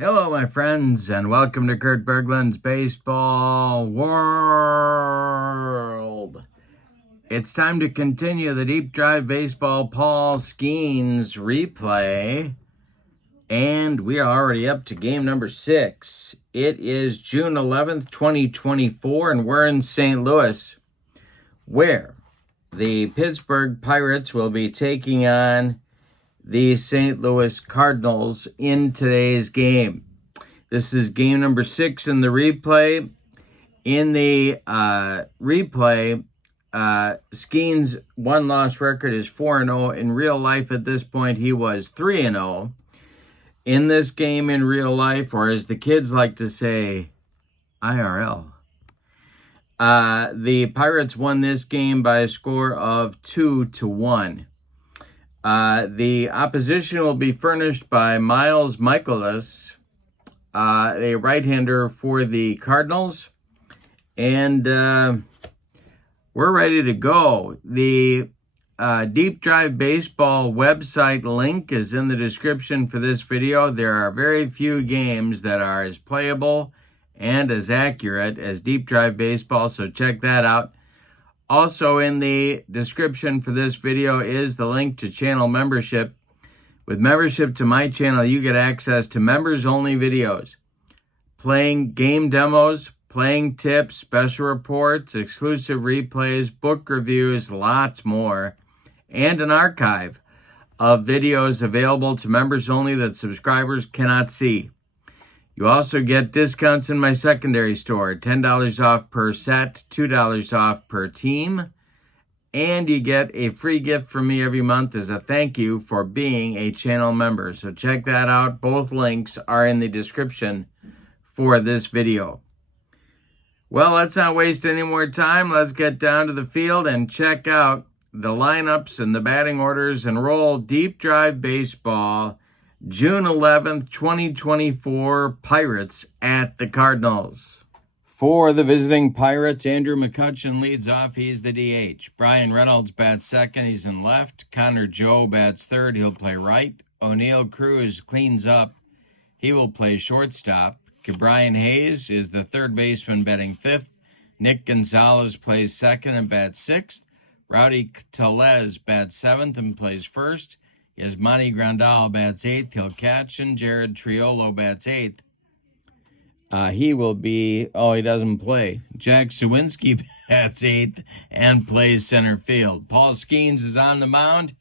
Hello, my friends, and welcome to Kurt Berglund's Baseball World. It's time to continue the Deep Drive Baseball Paul Skenes replay, and we are already up to game number 6. It is June 11th, 2024, and we're in St. Louis, where the Pittsburgh Pirates will be taking on the St. Louis Cardinals in today's game. This is game number 6 in the replay. In the replay, Skenes' one-loss record is 4-0. In real life at this point, he was 3-0. In this game in real life, or as the kids like to say, IRL, the Pirates won this game by a score of 2-1. The opposition will be furnished by Miles Michaelis, a right-hander for the Cardinals. And we're ready to go. The Deep Drive Baseball website link is in the description for this video. There are very few games that are as playable and as accurate as Deep Drive Baseball, so check that out. Also in the description for this video is the link to channel membership. With membership to my channel, you get access to members-only videos, playing game demos, playing tips, special reports, exclusive replays, book reviews, lots more, and an archive of videos available to members only that subscribers cannot see. You also get discounts in my secondary store, $10 off per set, $2 off per team, and you get a free gift from me every month as a thank you for being a channel member. So check that out. Both links are in the description for this video. Well, let's not waste any more time. Let's get down to the field and check out the lineups and the batting orders and roll Deep Drive Baseball, June 11th, 2024, Pirates at the Cardinals. For the visiting Pirates, Andrew McCutchen leads off. He's the DH. Brian Reynolds bats second. He's in left. Connor Joe bats third. He'll play right. O'Neill Cruz cleans up. He will play shortstop. Brian Hayes is the third baseman batting fifth. Nick Gonzalez plays second and bats sixth. Rowdy Tellez bats seventh and plays first. Yasmani Grandal bats eighth. He'll catch. And Jared Triolo bats eighth. He will be, he doesn't play. Jack Sawinski bats eighth and plays center field. Paul Skenes is on the mound.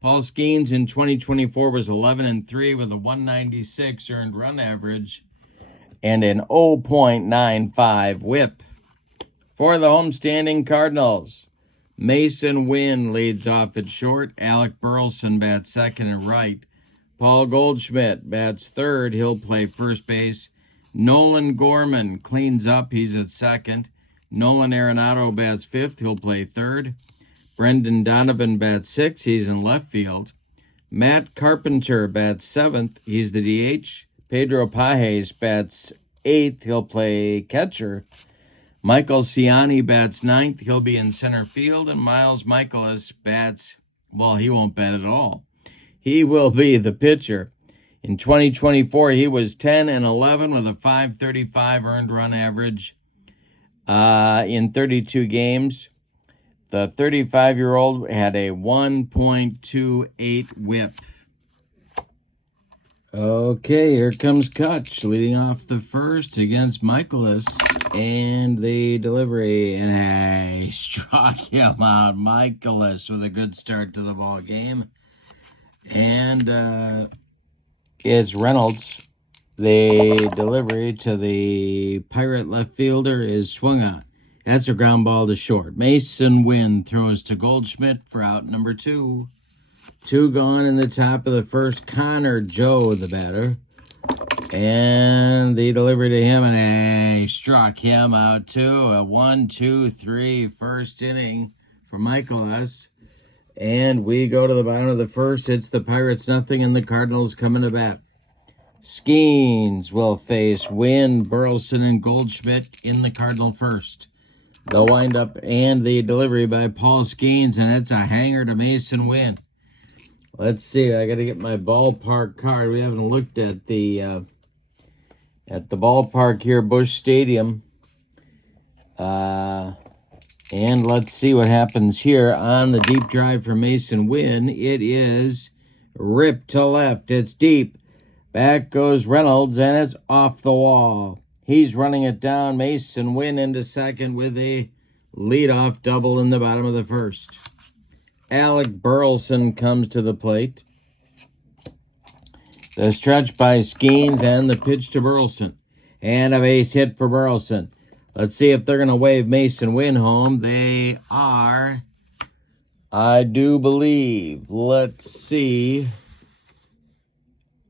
Paul Skenes in 2024 was 11-3 with a 196 earned run average and an 0.95 whip. For the homestanding Cardinals, Mason Wynn leads off at short. Alec Burleson bats second and right. Paul Goldschmidt bats third. He'll play first base. Nolan Gorman cleans up. He's at second. Nolan Arenado bats fifth. He'll play third. Brendan Donovan bats sixth. He's in left field. Matt Carpenter bats seventh. He's the DH. Pedro Pages bats eighth. He'll play catcher. Michael Ciani bats ninth. He'll be in center field. And Miles Michaelis bats, he won't bat at all. He will be the pitcher. In 2024, he was 10-11 with a 535 earned run average in 32 games. The 35-year-old had a 1.28 whip. Okay, here comes Kutch leading off the first against Michaelis, and the delivery, and he struck him out. Michaelis with a good start to the ball game, and is Reynolds. The delivery to the Pirate left fielder is swung on. That's a ground ball to short. Mason Wynn throws to Goldschmidt for out number 2. 2 gone in the top of the first. Connor Joe, the batter. And the delivery to him, and he struck him out too. A 1-2-3 first inning for Michaelis. And we go to the bottom of the first. It's the Pirates nothing, and the Cardinals coming to bat. Skenes will face Wynn, Burleson, and Goldschmidt in the Cardinal first. The windup and the delivery by Paul Skenes, and it's a hanger to Mason Wynn. Let's see. I got to get my ballpark card. We haven't looked at the at the ballpark here, Busch Stadium. And let's see what happens here on the deep drive for Mason Wynn. It is ripped to left. It's deep. Back goes Reynolds, and it's off the wall. He's running it down. Mason Wynn into second with a leadoff double in the bottom of the first. Alec Burleson comes to the plate. The stretch by Skenes and the pitch to Burleson. And a base hit for Burleson. Let's see if they're going to wave Mason Wynn home. They are, I do believe. Let's see.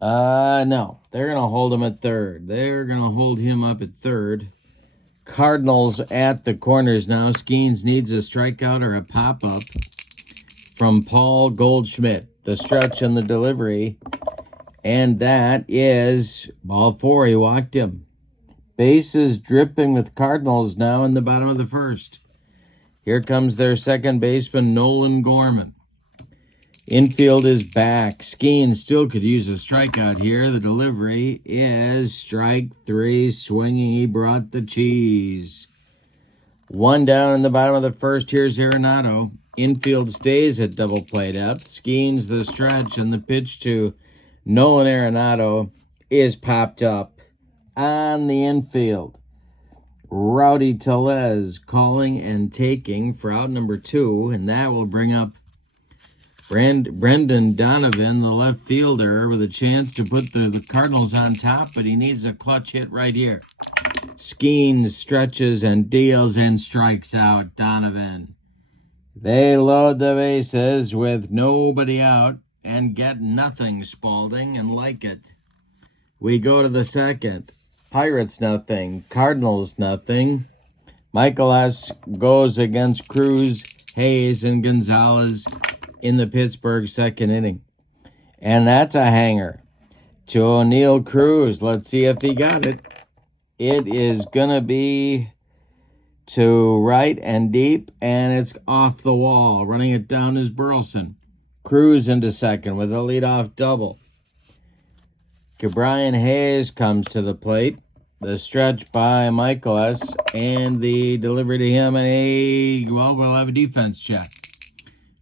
No, they're going to hold him at third. They're going to hold him up at third. Cardinals at the corners now. Skenes needs a strikeout or a pop-up from Paul Goldschmidt. The stretch and the delivery. And that is ball four. He walked him. Bases dripping with Cardinals now in the bottom of the first. Here comes their second baseman, Nolan Gorman. Infield is back. Skenes still could use a strikeout here. The delivery is strike three. Swinging, he brought the cheese. One down in the bottom of the first. Here's Arenado. Infield stays at double play depth. Skenes the stretch, and the pitch to Nolan Arenado is popped up on the infield. Rowdy Tellez calling and taking for out number 2, and that will bring up Brendan Donovan, the left fielder, with a chance to put the Cardinals on top, but he needs a clutch hit right here. Skenes stretches and deals and strikes out Donovan. They load the bases with nobody out and get nothing, Spalding, and like it. We go to the second. Pirates nothing, Cardinals nothing. Michaelis goes against Cruz, Hayes, and Gonzalez in the Pittsburgh second inning. And that's a hanger to O'Neill Cruz. Let's see if he got it. It is going to be to right and deep, and it's off the wall. Running it down is Burleson. Cruz into second with a leadoff double. Brian Hayes comes to the plate. The stretch by Michaelis and the delivery to him, and we'll have a defense check.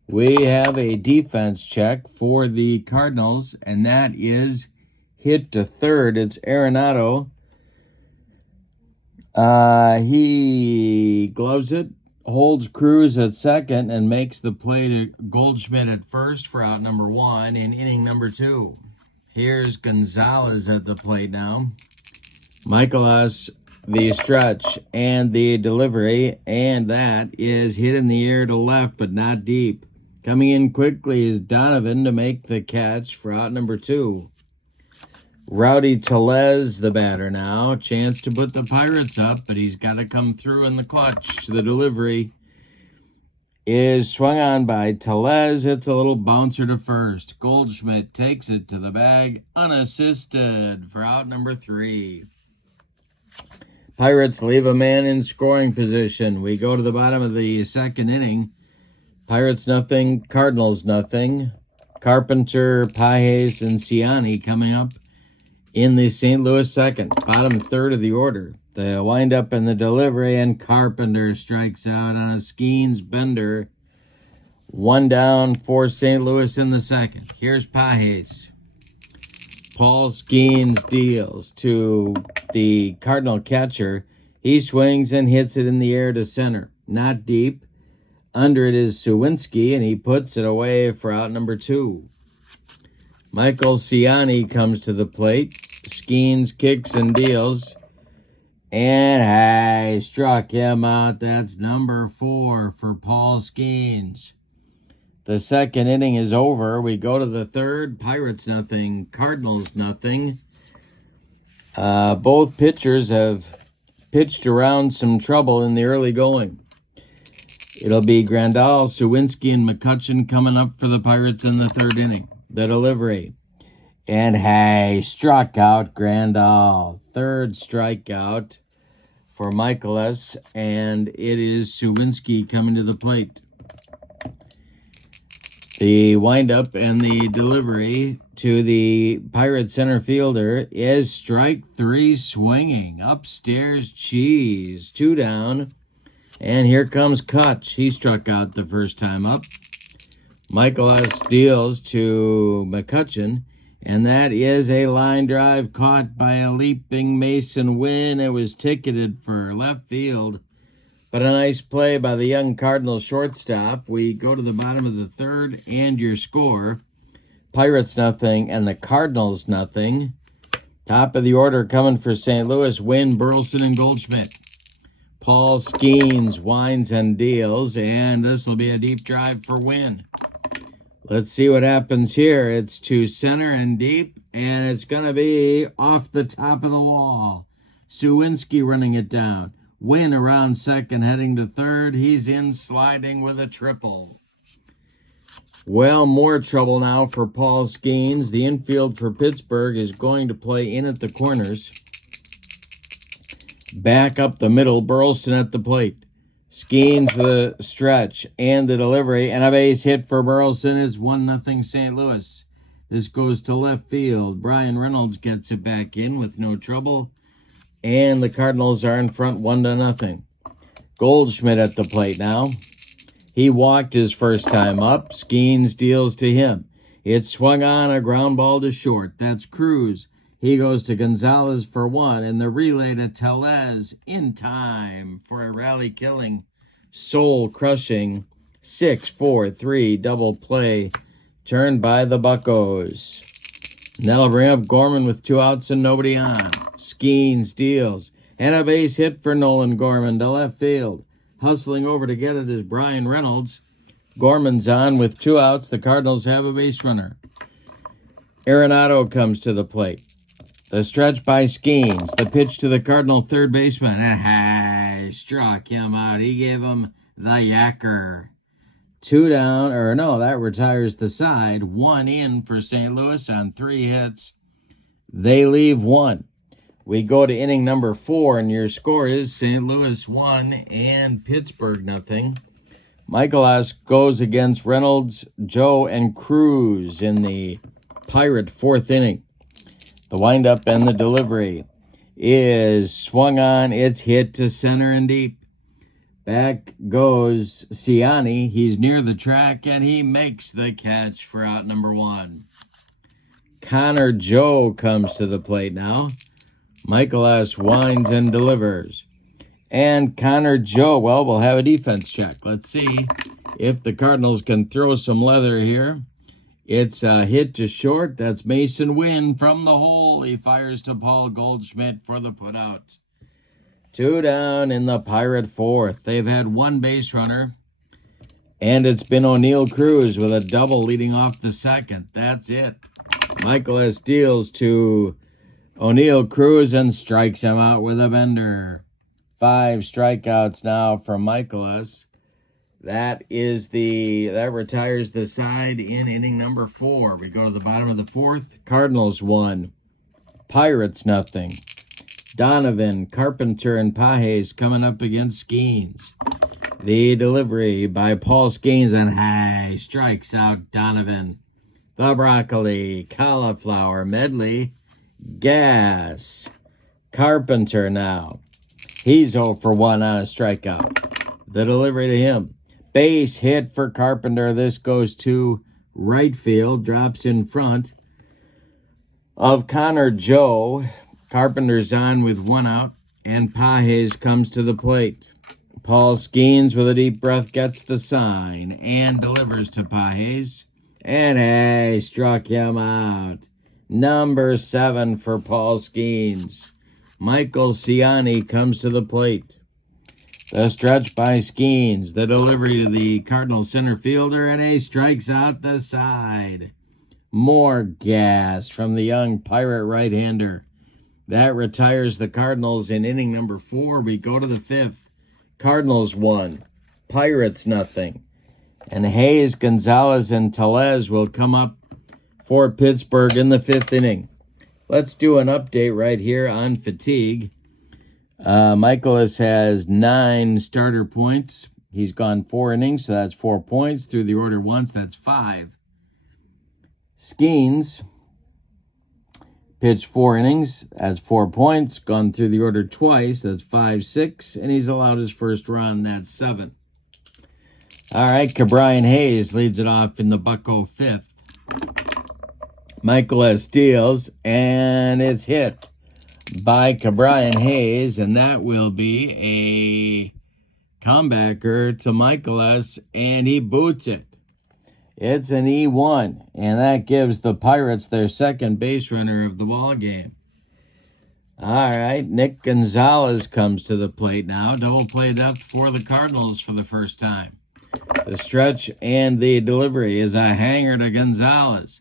We have a defense check for the Cardinals, and that is hit to third. It's Arenado. He gloves it, holds Cruz at second, and makes the play to Goldschmidt at first for out number 1 in inning number 2. Here's Gonzalez at the plate now. Michaelis, the stretch and the delivery, and that is hit in the air to left, but not deep. Coming in quickly is Donovan to make the catch for out number 2. Rowdy Tellez, the batter now. Chance to put the Pirates up, but he's got to come through in the clutch. The delivery is swung on by Tellez. It's a little bouncer to first. Goldschmidt takes it to the bag unassisted for out number 3. Pirates leave a man in scoring position. We go to the bottom of the second inning. Pirates nothing, Cardinals nothing. Carpenter, Pages, and Ciani coming up in the St. Louis second. Bottom third of the order. The windup and the delivery, and Carpenter strikes out on a Skenes bender. One down for St. Louis in the second. Here's Pages. Paul Skenes deals to the Cardinal catcher. He swings and hits it in the air to center. Not deep. Under it is Suwinski, and he puts it away for out number 2. Michael Ciani comes to the plate. Skenes kicks and deals. And I struck him out. That's number 4 for Paul Skenes. The second inning is over. We go to the third. Pirates nothing, Cardinals nothing. Both pitchers have pitched around some trouble in the early going. It'll be Grandal, Suwinski, and McCutcheon coming up for the Pirates in the third inning. The delivery. And struck out Grandal. Third strikeout for Michaelis, and it is Suwinski coming to the plate. The windup and the delivery to the Pirate center fielder is strike 3 swinging. Upstairs cheese. 2 down. And here comes Kutch. He struck out the first time up. Michael S. deals to McCutcheon. And that is a line drive caught by a leaping Mason Wynn. It was ticketed for left field. But a nice play by the young Cardinals shortstop. We go to the bottom of the third, and your score. Pirates nothing, and the Cardinals nothing. Top of the order coming for St. Louis, Wynn, Burleson, and Goldschmidt. Paul Skenes winds and deals, and this will be a deep drive for Wynn. Let's see what happens here. It's to center and deep, and it's going to be off the top of the wall. Suwinski running it down. Wynn around second, heading to third. He's in sliding with a triple. Well, more trouble now for Paul Skenes. The infield for Pittsburgh is going to play in at the corners. Back up the middle, Burleson at the plate. Skenes the stretch and the delivery. And a base hit for Burleson. It's 1-0 St. Louis. This goes to left field. Brian Reynolds gets it back in with no trouble. And the Cardinals are in front 1-0. Goldschmidt at the plate now. He walked his first time up. Skenes deals to him. It swung on a ground ball to short. That's Cruz. He goes to Gonzalez for 1. And the relay to Tellez in time for a rally-killing, soul-crushing 6-4-3 double play turned by the Buccos. And that'll bring up Gorman with 2 outs and nobody on. Skenes deals. And a base hit for Nolan Gorman to left field. Hustling over to get it is Brian Reynolds. Gorman's on with 2 outs. The Cardinals have a base runner. Arenado comes to the plate. The stretch by Skenes. The pitch to the Cardinal third baseman. Struck him out. He gave him the yacker. 2 down, or no, that retires the side. 1 in for St. Louis on 3 hits. They leave 1. We go to inning number 4, and your score is St. Louis 1 and Pittsburgh nothing. Michael S. goes against Reynolds, Joe, and Cruz in the Pirate 4th inning. The windup and the delivery is swung on. It's hit to center and deep. Back goes Ciani. He's near the track, and he makes the catch for out number 1. Connor Joe comes to the plate now. Michael S. winds and delivers. And Connor Joe, well, we'll have a defense check. Let's see if the Cardinals can throw some leather here. It's a hit to short. That's Mason Wynn from the hole. He fires to Paul Goldschmidt for the putout. 2 down in the Pirate 4th. They've had 1 base runner, and it's been O'Neill Cruz with a double leading off the second. That's it. Michael S. deals to O'Neill Cruz and strikes him out with a bender. 5 strikeouts now from Michael S. That retires the side in inning number 4. We go to the bottom of the 4th. Cardinals 1. Pirates nothing. Donovan, Carpenter, and Pages coming up against Skenes. The delivery by Paul Skenes and strikes out Donovan. The broccoli, cauliflower medley, gas. Carpenter now. He's 0 for 1 on a strikeout. The delivery to him. Base hit for Carpenter. This goes to right field. Drops in front of Connor Joe. Carpenter's on with 1 out, and Pages comes to the plate. Paul Skenes with a deep breath gets the sign and delivers to Pages. And struck him out. Number 7 for Paul Skenes. Michael Ciani comes to the plate. The stretch by Skenes. The delivery to the Cardinal center fielder, and he strikes out the side. More gas from the young Pirate right-hander. That retires the Cardinals in inning number 4. We go to the 5th. Cardinals 1. Pirates nothing. And Hayes, Gonzalez, and Tellez will come up for Pittsburgh in the 5th inning. Let's do an update right here on fatigue. Michaelis has 9 starter points. He's gone 4 innings, so that's 4 points. Through the order once, that's 5. SKENES pitched 4 innings, that's 4 points. Gone through the order twice, that's 5, 6. And he's allowed his first run, that's 7. All right, Cabrian Hayes leads it off in the Bucko 5th. Michaelis deals, and it's hit by Cabrian Hayes, and that will be a comebacker to Michaelis, and he boots it. It's an E1, and that gives the Pirates their second base runner of the ball game. All right, Nick Gonzalez comes to the plate now. Double play depth for the Cardinals for the first time. The stretch and the delivery is a hanger to Gonzalez.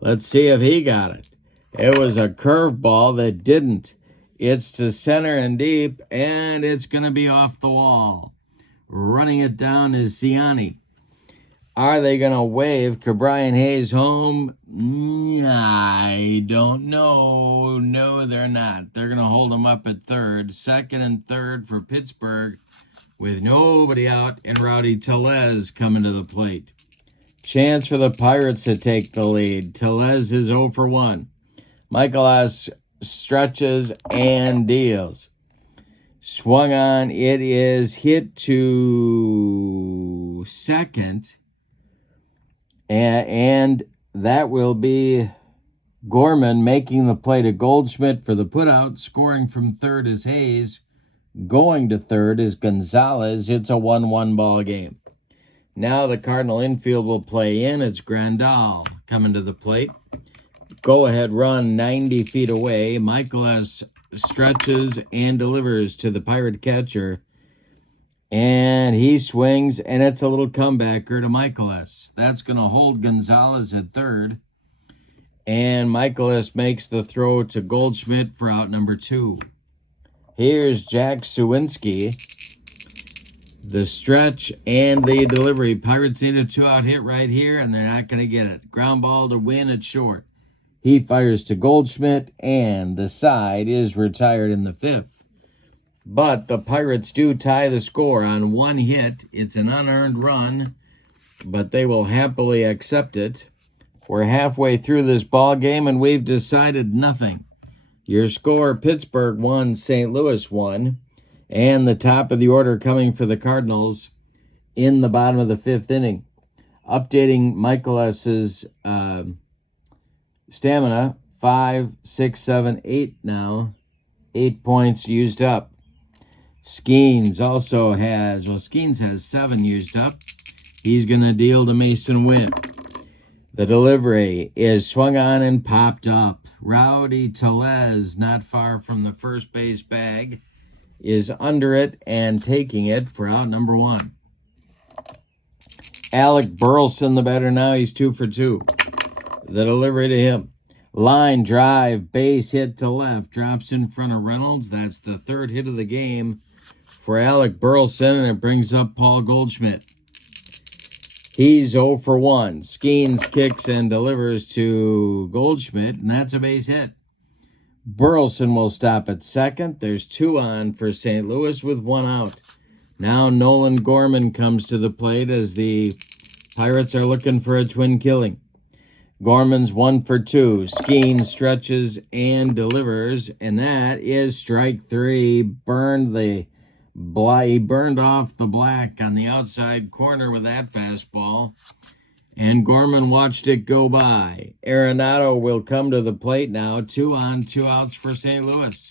Let's see if he got it. It was a curveball that didn't. It's to center and deep, and it's going to be off the wall. Running it down is Ciani. Are they going to wave Cabrian Hayes home? I don't know. No, they're not. They're going to hold him up at third. Second and third for Pittsburgh with nobody out, and Rowdy Tellez coming to the plate. Chance for the Pirates to take the lead. Tellez is 0 for 1. Michaelis stretches and deals. Swung on. It is hit to second. And that will be Gorman making the play to Goldschmidt for the putout. Scoring from third is Hayes. Going to third is Gonzalez. It's a 1-1 ball game. Now the Cardinal infield will play in. It's Grandal coming to the plate. Go-ahead run 90 feet away. Michaelis stretches and delivers to the Pirate catcher. And he swings, and it's a little comebacker to Michaelis. That's going to hold Gonzalez at third. And Michaelis makes the throw to Goldschmidt for out number 2. Here's Jack Suwinski. The stretch and the delivery. Pirates need a 2-out hit right here, and they're not going to get it. Ground ball to win at short. He fires to Goldschmidt, and the side is retired in the 5th. But the Pirates do tie the score on 1 hit. It's an unearned run, but they will happily accept it. We're halfway through this ball game, and we've decided nothing. Your score, Pittsburgh 1, St. Louis 1. And the top of the order coming for the Cardinals in the bottom of the 5th inning. Updating Michaelis's stamina, 5, 6, 7, 8 now. 8 points used up. SKENES also has, SKENES has 7 used up. He's going to deal to Mason Wynn. The delivery is swung on and popped up. Rowdy Tellez, not far from the first base bag, is under it and taking it for out number 1. Alec Burleson, the batter now, he's 2 for 2. The delivery to him. Line drive, base hit to left, drops in front of Reynolds. That's the 3rd hit of the game for Alec Burleson, and it brings up Paul Goldschmidt. He's 0 for 1. SKENES kicks and delivers to Goldschmidt, and that's a base hit. Burleson will stop at second. There's 2 on for St. Louis with 1 out. Now Nolan Gorman comes to the plate as the Pirates are looking for a twin killing. Gorman's 1 for 2. SKENES stretches and delivers, and that is strike 3. He burned off the black on the outside corner with that fastball, and Gorman watched it go by. Arenado will come to the plate now. 2 on, 2 outs for St. Louis.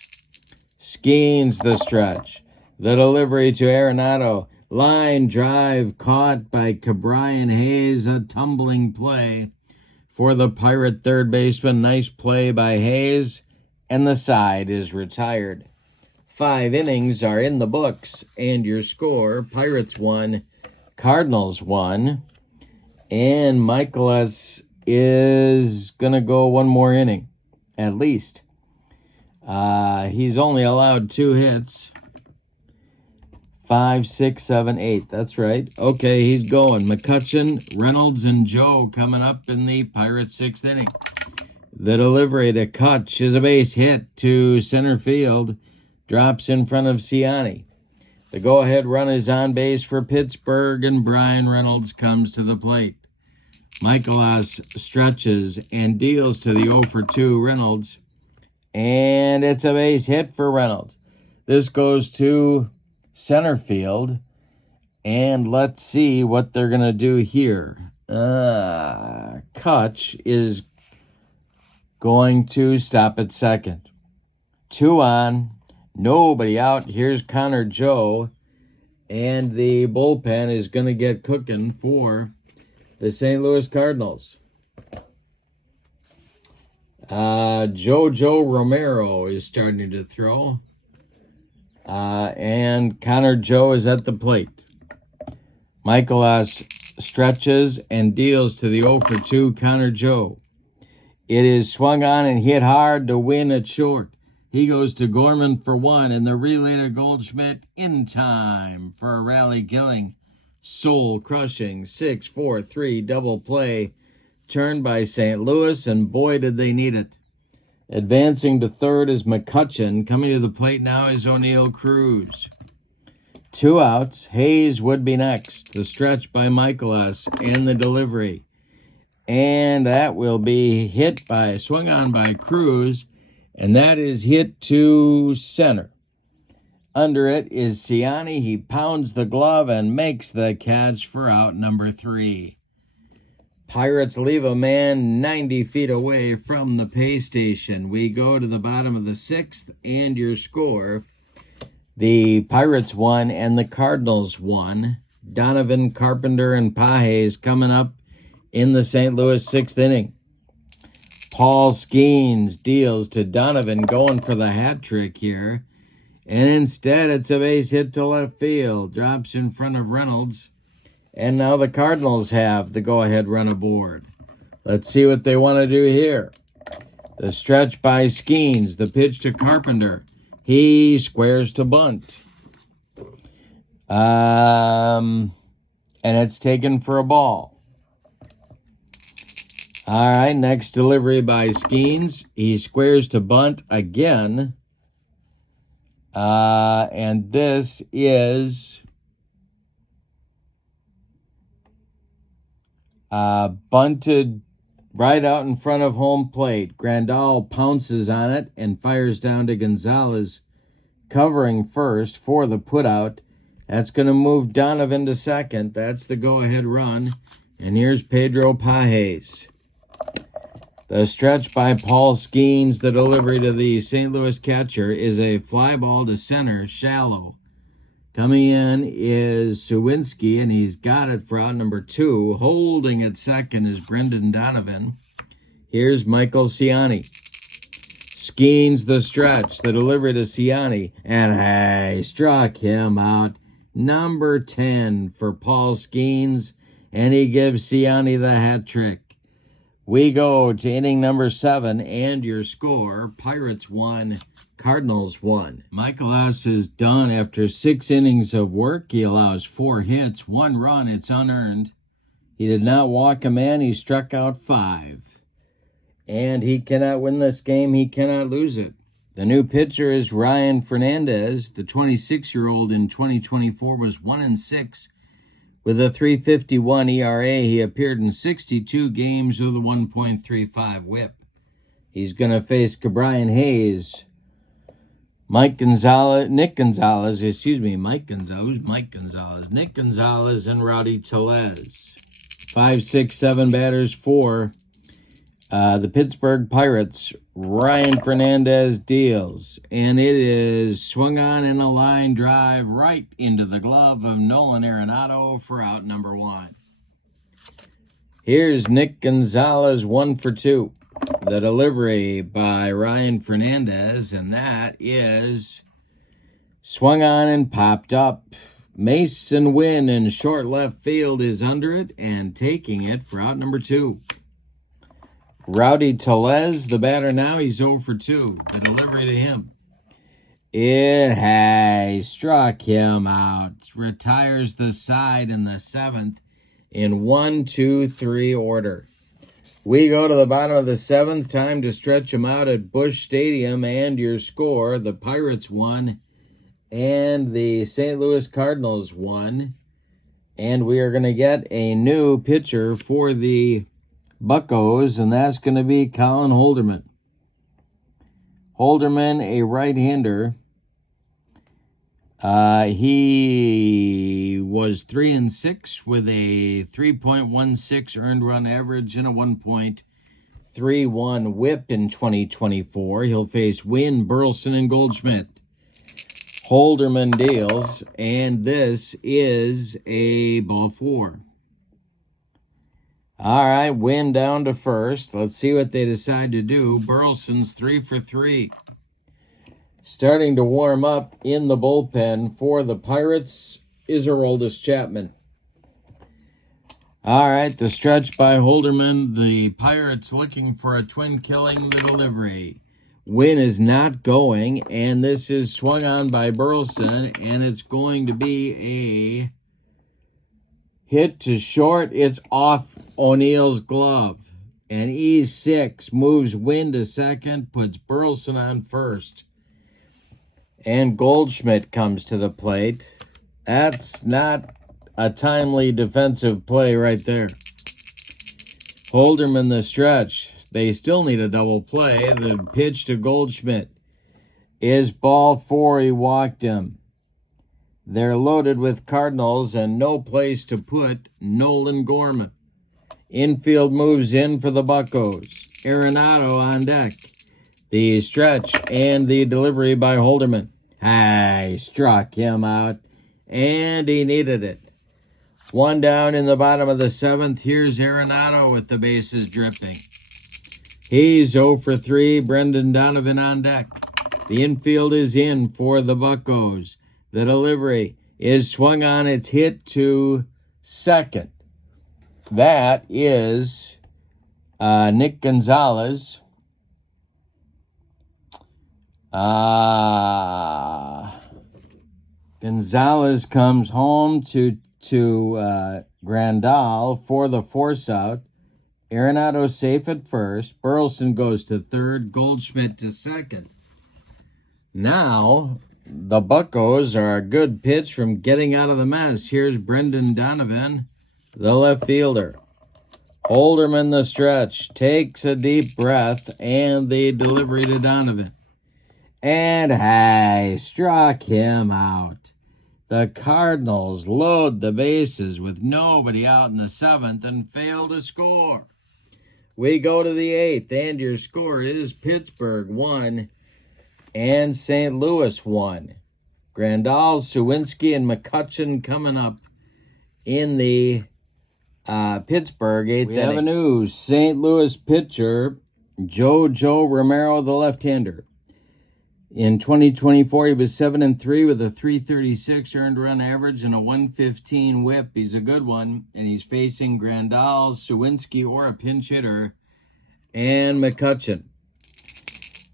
SKENES the stretch. The delivery to Arenado. Line drive caught by Cabrian Hayes. A tumbling play for the Pirate third baseman. Nice play by Hayes, and the side is retired. 5 innings are in the books, and your score, Pirates 1, Cardinals 1, and Michaelis is going to go 1 more inning, at least. He's only allowed 2 hits. 5, 6, 7, 8. That's right. Okay, he's going. McCutcheon, Reynolds, and Joe coming up in the Pirates' 6th inning. The delivery to Kutch is a base hit to center field. Drops in front of Ciani. The go-ahead run is on base for Pittsburgh, and Brian Reynolds comes to the plate. Michaelas stretches and deals to the 0-for-2 Reynolds, and it's a base hit for Reynolds. This goes to center field, and let's see what they're going to do here. Kutch is going to stop at second. 2 on, nobody out. Here's Connor Joe, and the bullpen is going to get cooking for the St. Louis Cardinals. Jojo Romero is starting to throw, and Connor Joe is at the plate. Michaelas stretches and deals to the 0-for-2 Connor Joe. It is swung on and hit hard to win at short. He goes to Gorman for 1, and the relay to Goldschmidt in time for a rally-killing, soul-crushing 6-4-3 double play turned by St. Louis, and boy, did they need it. Advancing to third is McCutcheon. Coming to the plate now is O'Neill Cruz. 2 outs. Hayes would be next. The stretch by Michaelas and the delivery. And that will be swung on by Cruz, and that is hit to center. Under it is Ciani. He pounds the glove and makes the catch for out number 3. Pirates leave a man 90 feet away from the pay station. We go to the bottom of the 6th, and your score: the Pirates won and the Cardinals won. Donovan, Carpenter, and Pages coming up in the St. Louis 6th inning. Paul Skenes deals to Donovan, going for the hat trick here. And instead, it's a base hit to left field. Drops in front of Reynolds. And now the Cardinals have the go-ahead run aboard. Let's see what they want to do here. The stretch by Skenes. The pitch to Carpenter. He squares to bunt. And it's taken for a ball. All right, next delivery by Skenes. He squares to bunt again. And this is bunted right out in front of home plate. Grandal pounces on it and fires down to Gonzalez, covering first for the putout. That's going to move Donovan to second. That's the go-ahead run. And here's Pedro Pages. The stretch by Paul Skenes. The delivery to the St. Louis catcher is a fly ball to center, shallow. Coming in is Sawinski, and he's got it for out number 2. Holding at second is Brendan Donovan. Here's Michael Ciani. Skenes the stretch. The delivery to Ciani, and struck him out. Number 10 for Paul Skenes, and he gives Ciani the hat trick. We go to inning number 7, and your score: Pirates 1, Cardinals 1. Michaelas is done after 6 innings of work. He allows 4 hits, 1 run. It's unearned. He did not walk a man. He struck out 5. And he cannot win this game. He cannot lose it. The new pitcher is Ryan Fernandez. The 26-year-old in 2024 was 1-6. With a 3.51 ERA, he appeared in 62 games with a 1.35 whip. He's going to face Cabrian Hayes, Nick Gonzalez, and Rowdy Tellez. 5, 6, 7 batters for the Pittsburgh Pirates. Ryan Fernandez deals, and it is swung on in a line drive right into the glove of Nolan Arenado for out number 1. Here's Nick Gonzalez, 1 for 2. The delivery by Ryan Fernandez, and that is swung on and popped up. Mason Wynn in short left field is under it and taking it for out number 2. Rowdy Tellez, the batter now, he's 0 for 2. The delivery to him. It has struck him out. Retires the side in the 7th in 1, 2, 3 order. We go to the bottom of the 7th. Time to stretch him out at Busch Stadium, and your score: the Pirates 1 and the St. Louis Cardinals won. And we are going to get a new pitcher for the Buccos, and that's going to be Colin Holderman. Holderman, a right-hander. He was 3-6 with a 3.16 earned run average and a 1.31 whip in 2024. He'll face Wynn, Burleson, and Goldschmidt. Holderman deals, and this is a ball 4. All right, Wynn down to first. Let's see what they decide to do. Burleson's 3 for 3. Starting to warm up in the bullpen for the Pirates is Aroldis Chapman. All right, the stretch by Holderman. The Pirates looking for a twin killing the delivery. Wynn is not going, and this is swung on by Burleson, and it's going to be a hit to short. It's off O'Neill's glove. And E6 moves Wynn to second, puts Burleson on first. And Goldschmidt comes to the plate. That's not a timely defensive play right there. Holderman the stretch. They still need a double play. The pitch to Goldschmidt is ball 4. He walked him. They're loaded with Cardinals and no place to put Nolan Gorman. Infield moves in for the Buccos. Arenado on deck. The stretch and the delivery by Holderman. He struck him out, and he needed it. 1 down in the bottom of the 7th. Here's Arenado with the bases dripping. He's 0 for 3. Brendan Donovan on deck. The infield is in for the Buccos. The delivery is swung on. It's hit to second. That is Nick Gonzalez. Gonzalez comes home to Grandal for the force out. Arenado safe at first. Burleson goes to third. Goldschmidt to second. Now, the Buccos are a good pitch from getting out of the mess. Here's Brendan Donovan, the left fielder. Holderman the stretch. Takes a deep breath, and the delivery to Donovan. And struck him out. The Cardinals load the bases with nobody out in the 7th and fail to score. We go to the 8th, and your score is Pittsburgh 1 and St. Louis 1. Grandal, Suwinski, and McCutcheon coming up in the Pittsburgh 8th. We have a new St. Louis pitcher, Joe Romero, the left-hander. In 2024, he was 7-3 with a 336 earned run average and a 115 whip. He's a good one, and he's facing Grandal, Suwinski, or a pinch hitter, and McCutcheon.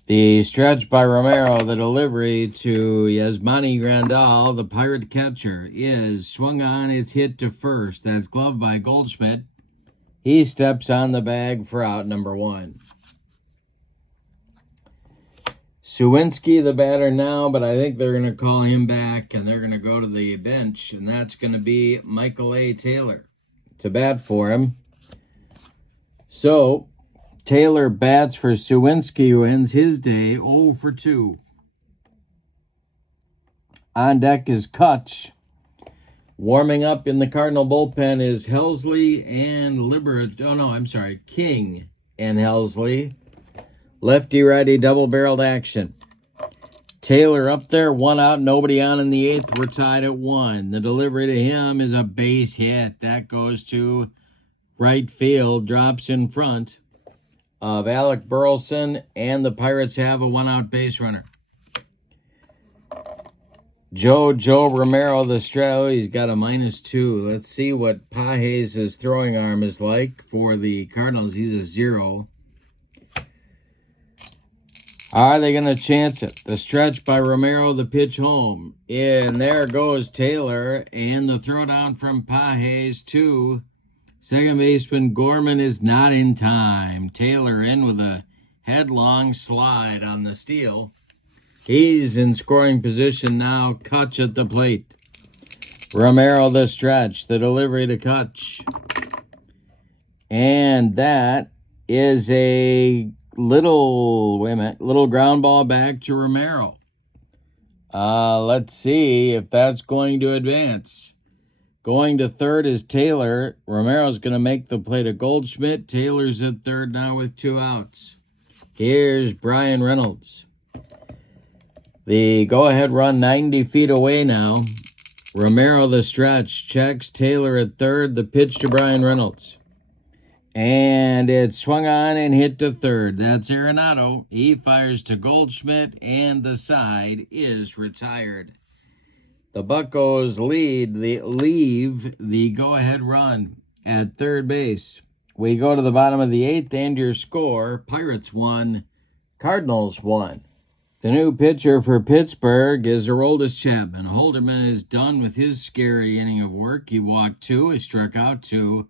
The stretch by Romero, the delivery to Yasmani Grandal, the Pirate catcher, is swung on. It's hit to first. That's gloved by Goldschmidt. He steps on the bag for out number 1. Suwinski, the batter now, but I think they're going to call him back, and they're going to go to the bench, and that's going to be Michael A. Taylor to bat for him. So, Taylor bats for Suwinski, who ends his day 0 for 2. On deck is Kutch. Warming up in the Cardinal bullpen is Helsley and King and Helsley. Lefty-righty double-barreled action. Taylor up there, 1 out, nobody on in the 8th. We're tied at 1. The delivery to him is a base hit. That goes to right field, drops in front of Alec Burleson, and the Pirates have a 1-out base runner. Joe Romero, the stretch, he's got a -2. Let's see what Pages' throwing arm is like for the Cardinals. He's a 0. Are they going to chance it? The stretch by Romero, the pitch home. And there goes Taylor, and the throw down from Pages to second baseman Gorman is not in time. Taylor in with a headlong slide on the steal. He's in scoring position now. Kutch at the plate. Romero the stretch. The delivery to Kutch. And that is a little ground ball back to Romero. Let's see if that's going to advance. Going to third is Taylor. Romero's going to make the play to Goldschmidt. Taylor's at third now with 2 outs. Here's Brian Reynolds. The go-ahead run 90 feet away now. Romero the stretch. Checks Taylor at third. The pitch to Brian Reynolds. And it's swung on and hit to third. That's Arenado. He fires to Goldschmidt, and the side is retired. The Buccos leave the go-ahead run at third base. We go to the bottom of the 8th, and your score, Pirates 1, Cardinals 1. The new pitcher for Pittsburgh is Aroldis Chapman. Holderman is done with his scary inning of work. He walked 2, he struck out 2,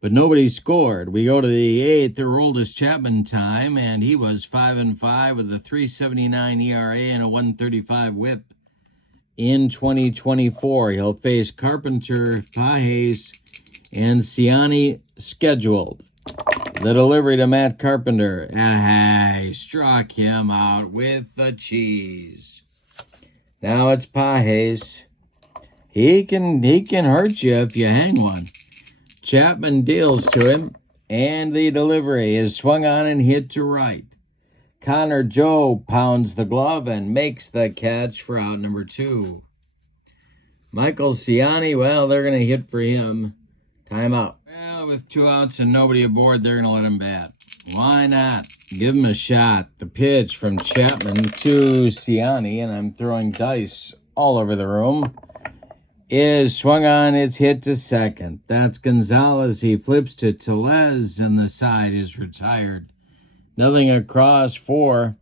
but nobody scored. We go to the 8th, Aroldis Chapman time, and he was 5-5 with a 3.79 ERA and a 1.35 WHIP. In 2024, he'll face Carpenter, Pages, and Ciani scheduled. The delivery to Matt Carpenter. He struck him out with the cheese. Now it's Pages. He can hurt you if you hang one. Chapman deals to him, and the delivery is swung on and hit to right. Connor Joe pounds the glove and makes the catch for out number 2. Michael Ciani, well, they're going to hit for him. Timeout. Well, with 2 outs and nobody aboard, they're going to let him bat. Why not? Give him a shot. The pitch from Chapman to Ciani, and I'm throwing dice all over the room, is swung on. It's hit to second. That's Gonzalez. He flips to Tellez, and the side is retired. Nothing across for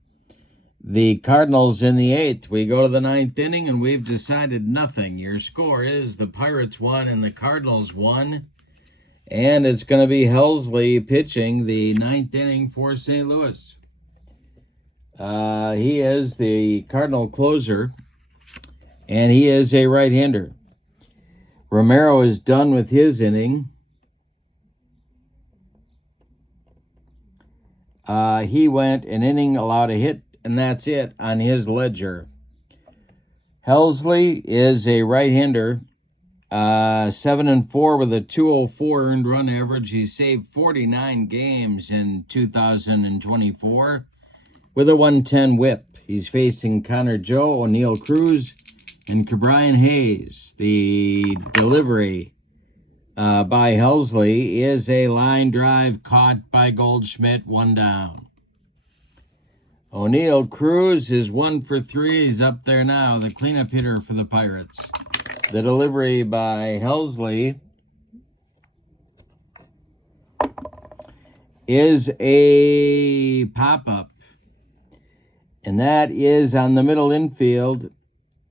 the Cardinals in the 8th. We go to the 9th inning, and we've decided nothing. Your score is the Pirates 1 and the Cardinals 1. And it's going to be Helsley pitching the 9th inning for St. Louis. He is the Cardinal closer, and he is a right-hander. Romero is done with his inning. He went an inning, allowed a hit, and that's it on his ledger. Helsley is a right-hander, 7-4 with a 204 earned run average. He saved 49 games in 2024 with a 110 whip. He's facing Connor Joe, O'Neill Cruz, and Cabrian Hayes. The delivery by Helsley is a line drive caught by Goldschmidt, 1 down. O'Neill Cruz is 1 for 3. He's up there now, the cleanup hitter for the Pirates. The delivery by Helsley is a pop-up, and that is on the middle infield.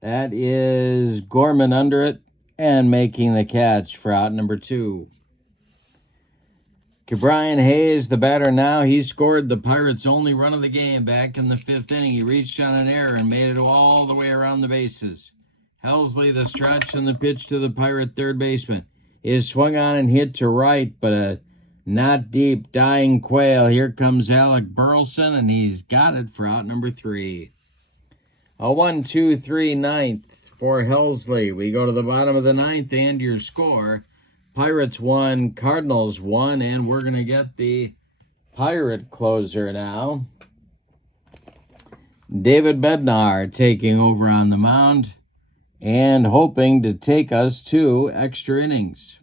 That is Gorman under it and making the catch for out number 2. Cabrian Hayes, the batter now. He scored the Pirates' only run of the game back in the 5th inning. He reached on an error and made it all the way around the bases. Helsley, the stretch, and the pitch to the Pirate third baseman is swung on and hit to right, but a not deep dying quail. Here comes Alec Burleson, and he's got it for out number 3. A 1-2-3 9th for Helsley. We go to the bottom of the 9th, and your score, Pirates 1, Cardinals 1, and we're going to get the Pirate closer now. David Bednar taking over on the mound and hoping to take us to extra innings.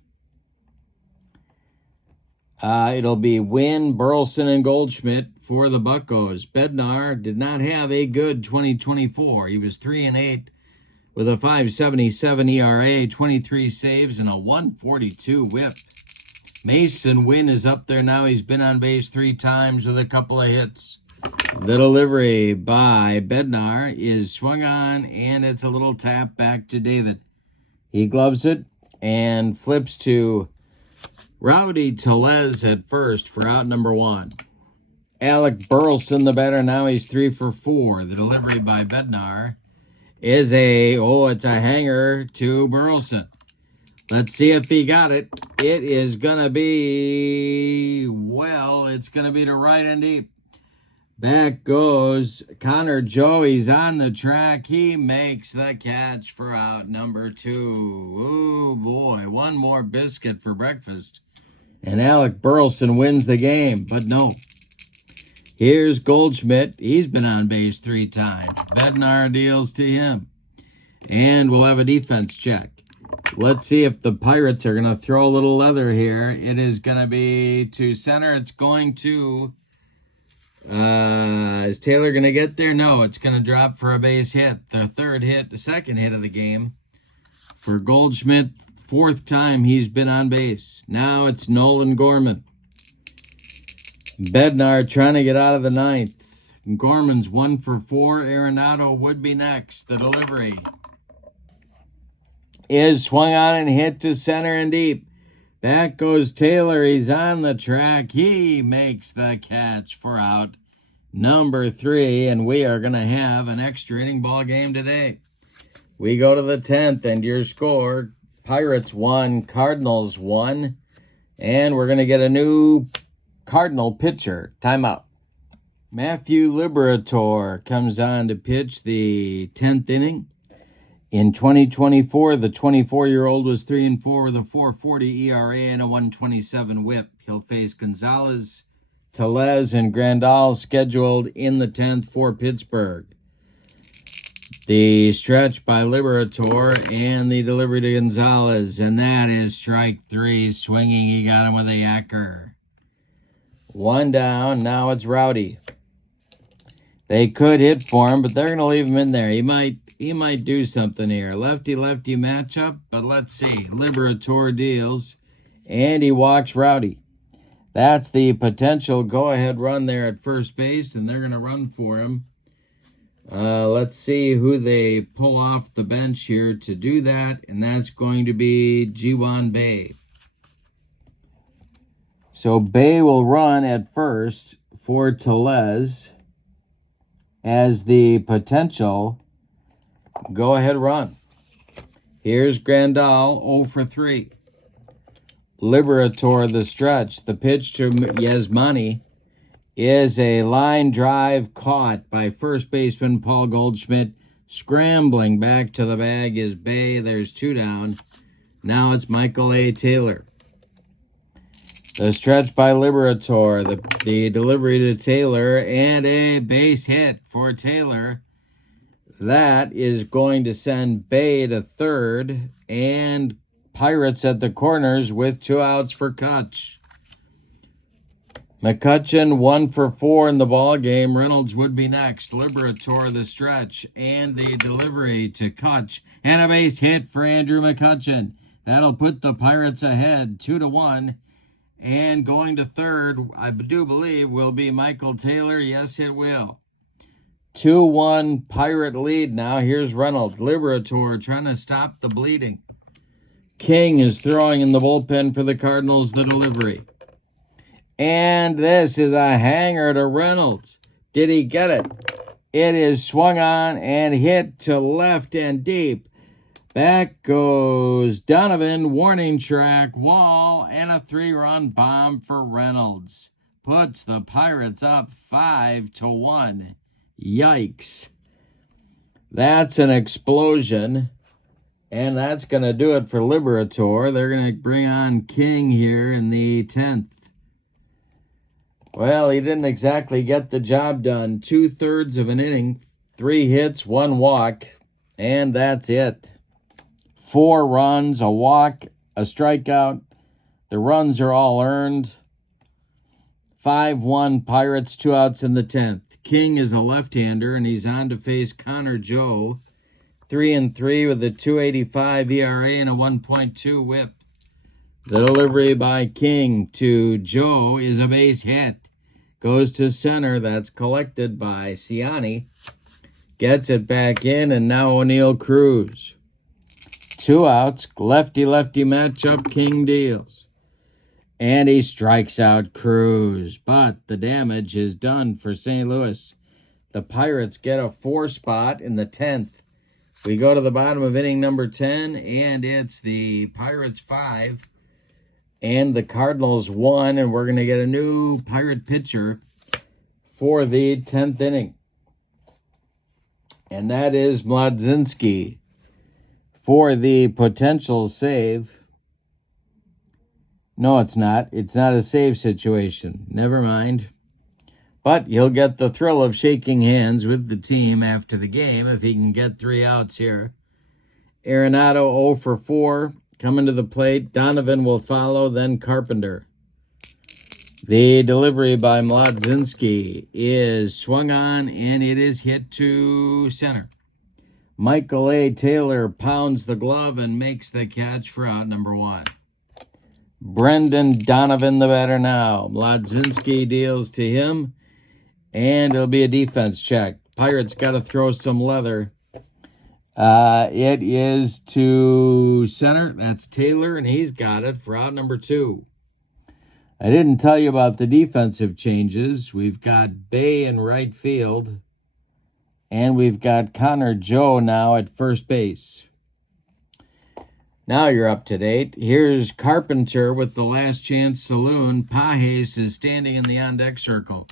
It'll be Wynn, Burleson, and Goldschmidt for the Buccos. Bednar did not have a good 2024. He was 3-8 with a 5.77 ERA, 23 saves, and a 142 whip. Mason Wynn is up there now. He's been on base 3 times with a couple of hits. The delivery by Bednar is swung on, and it's a little tap back to David. He gloves it and flips to Rowdy Tellez at first for out number 1. Alec Burleson, the batter. Now he's 3 for 4. The delivery by Bednar is it's a hanger to Burleson. Let's see if he got it. It is going to be, it's going to be to right and deep. Back goes Connor Joe. He's on the track. He makes the catch for out number 2. Oh, boy. One more biscuit for breakfast. And Alec Burleson wins the game. But no. Here's Goldschmidt. He's been on base 3 times. Bednar deals to him. And we'll have a defense check. Let's see if the Pirates are going to throw a little leather here. It is going to be to center. It's going to... is Taylor going to get there? No, it's going to drop for a base hit. The second hit of the game. For Goldschmidt, 4th time he's been on base. Now it's Nolan Gorman. Bednar trying to get out of the 9th. Gorman's 1 for 4. Arenado would be next. The delivery is swung on and hit to center and deep. Back goes Taylor. He's on the track. He makes the catch for out number 3. And we are going to have an extra inning ball game today. We go to the 10th, and your score, Pirates 1, Cardinals 1. And we're going to get a new Cardinal pitcher. Timeout. Matthew Liberator comes on to pitch the 10th inning. In 2024, the 24-year-old was 3-4 with a 4.40 ERA and a 1.27 WHIP. He'll face Gonzalez, Tellez, and Grandal scheduled in the 10th for Pittsburgh. The stretch by Liberator and the delivery to Gonzalez, and that is strike 3. Swinging, he got him with a yacker. 1 down, now it's Rowdy. They could hit for him, but they're going to leave him in there. He might do something here. Lefty-lefty matchup, but let's see. Liberator deals, and he walks Rowdy. That's the potential go-ahead run there at first base, and they're going to run for him. Let's see who they pull off the bench here to do that, and that's going to be Ji-Hwan Bae. So Bae will run at first for Tellez as the potential go-ahead run. Here's Grandal, 0 for 3. Liberator, the stretch. The pitch to Yasmani is a line drive caught by first baseman Paul Goldschmidt. Scrambling back to the bag is Bae. There's 2 down. Now it's Michael A. Taylor. The stretch by Liberator, the delivery to Taylor, and a base hit for Taylor. That is going to send Bae to third, and Pirates at the corners with 2 outs for Kutch. McCutchen 1 for 4 in the ball game. Reynolds would be next. Liberator the stretch and the delivery to Kutch, and a base hit for Andrew McCutchen. That'll put the Pirates ahead 2-1. And going to third, I do believe, will be Michael Taylor. Yes, it will. 2-1 Pirate lead now. Here's Reynolds. Liberator trying to stop the bleeding. King is throwing in the bullpen for the Cardinals, the delivery. And this is a hanger to Reynolds. Did he get it? It is swung on and hit to left and deep. Back goes Donovan, warning track, wall, and a 3-run bomb for Reynolds. Puts the Pirates up 5-1. Yikes. That's an explosion. And that's going to do it for Liberator. They're going to bring on King here in the 10th. Well, he didn't exactly get the job done. 2/3 of an inning, 3 hits, 1 walk, and that's it. 4 runs, a walk, a strikeout. The runs are all earned. 5-1 Pirates, 2 outs in the 10th. King is a left-hander, and he's on to face Connor Joe. 3-3 with a 2.85 ERA and a 1.2 WHIP. The delivery by King to Joe is a base hit. Goes to center. That's collected by Ciani. Gets it back in, and now O'Neal Cruz. 2 outs. Lefty-lefty matchup. King deals. And he strikes out Cruz. But the damage is done for St. Louis. The Pirates get a 4 spot in the 10th. We go to the bottom of inning number 10, and it's the Pirates 5 and the Cardinals 1, and we're going to get a new Pirate pitcher for the 10th inning. And that is Mlodzinski for the potential save. No, it's not. It's not a save situation. Never mind. But he'll get the thrill of shaking hands with the team after the game if he can get 3 outs here. Arenado 0 for 4. Coming to the plate. Donovan will follow, then Carpenter. The delivery by Mlodzinski is swung on, and it is hit to center. Michael A. Taylor pounds the glove and makes the catch for out number 1. Brendan Donovan the batter now. Mlodzinski deals to him, and it'll be a defense check. Pirates got to throw some leather. It is to center. That's Taylor, and he's got it for out number 2. I didn't tell you about the defensive changes. We've got Bay in right field, and we've got Connor Joe now at first base. Now you're up to date. Here's Carpenter with the last chance saloon. Pages is standing in the on-deck circle.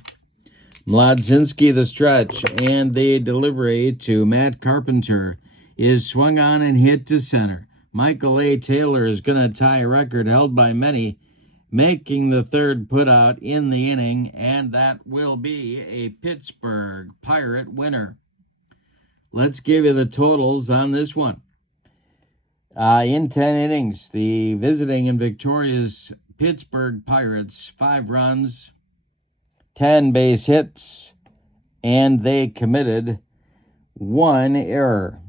Mlodzinski the stretch, and the delivery to Matt Carpenter is swung on and hit to center. Michael A. Taylor is going to tie a record held by many, making the third putout in the inning, and that will be a Pittsburgh Pirate winner. Let's give you the totals on this one. In 10 innings, the visiting and victorious Pittsburgh Pirates, 5 runs, 10 base hits, and they committed 1 error.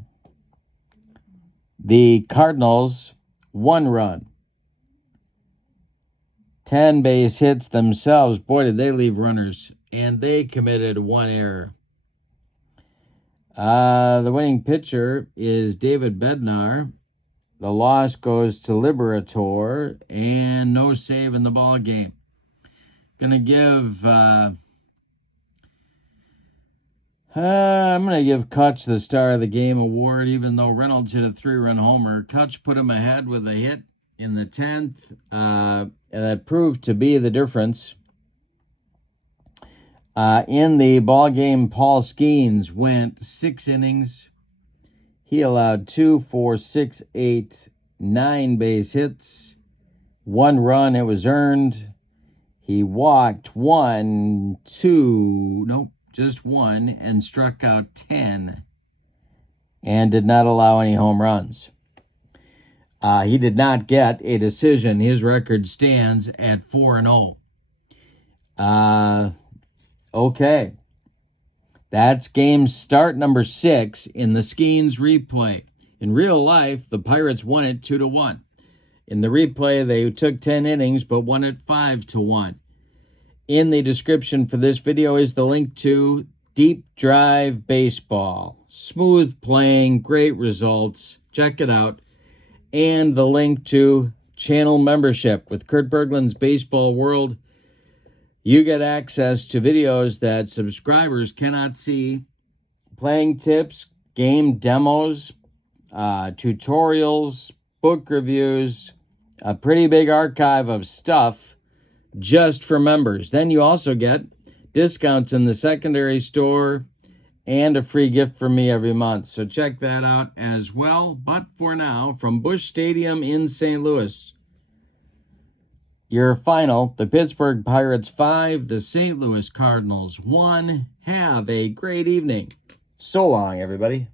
The Cardinals, 1 run, 10 base hits themselves. Boy, did they leave runners, and they committed 1 error. The winning pitcher is David Bednar. The loss goes to Liberator, and no save in the ball game. Gonna give I'm gonna give Kutch the Star of the Game award, even though Reynolds hit a 3-run homer. Kutch put him ahead with a hit in the 10th, and that proved to be the difference. In the ball game, Paul Skenes went 6 innings. He allowed 2, 4, 6, 8, 9 base hits, 1 run. It was earned. He walked just 1, and struck out 10, and did not allow any home runs. He did not get a decision. His record stands at 4-0. Okay. That's game start number 6 in the Skenes replay. In real life, the Pirates won it 2-1. In the replay, they took 10 innings, but won it 5-1. In the description for this video is the link to Deep Drive Baseball. Smooth playing, great results. Check it out. And the link to channel membership with Kurt Berglund's Baseball World. You get access to videos that subscribers cannot see, playing tips, game demos, tutorials, book reviews, a pretty big archive of stuff just for members. Then you also get discounts in the secondary store and a free gift from me every month. So check that out as well. But for now, from Busch Stadium in St. Louis, your final, the Pittsburgh Pirates 5, the St. Louis Cardinals 1. Have a great evening. So long, everybody.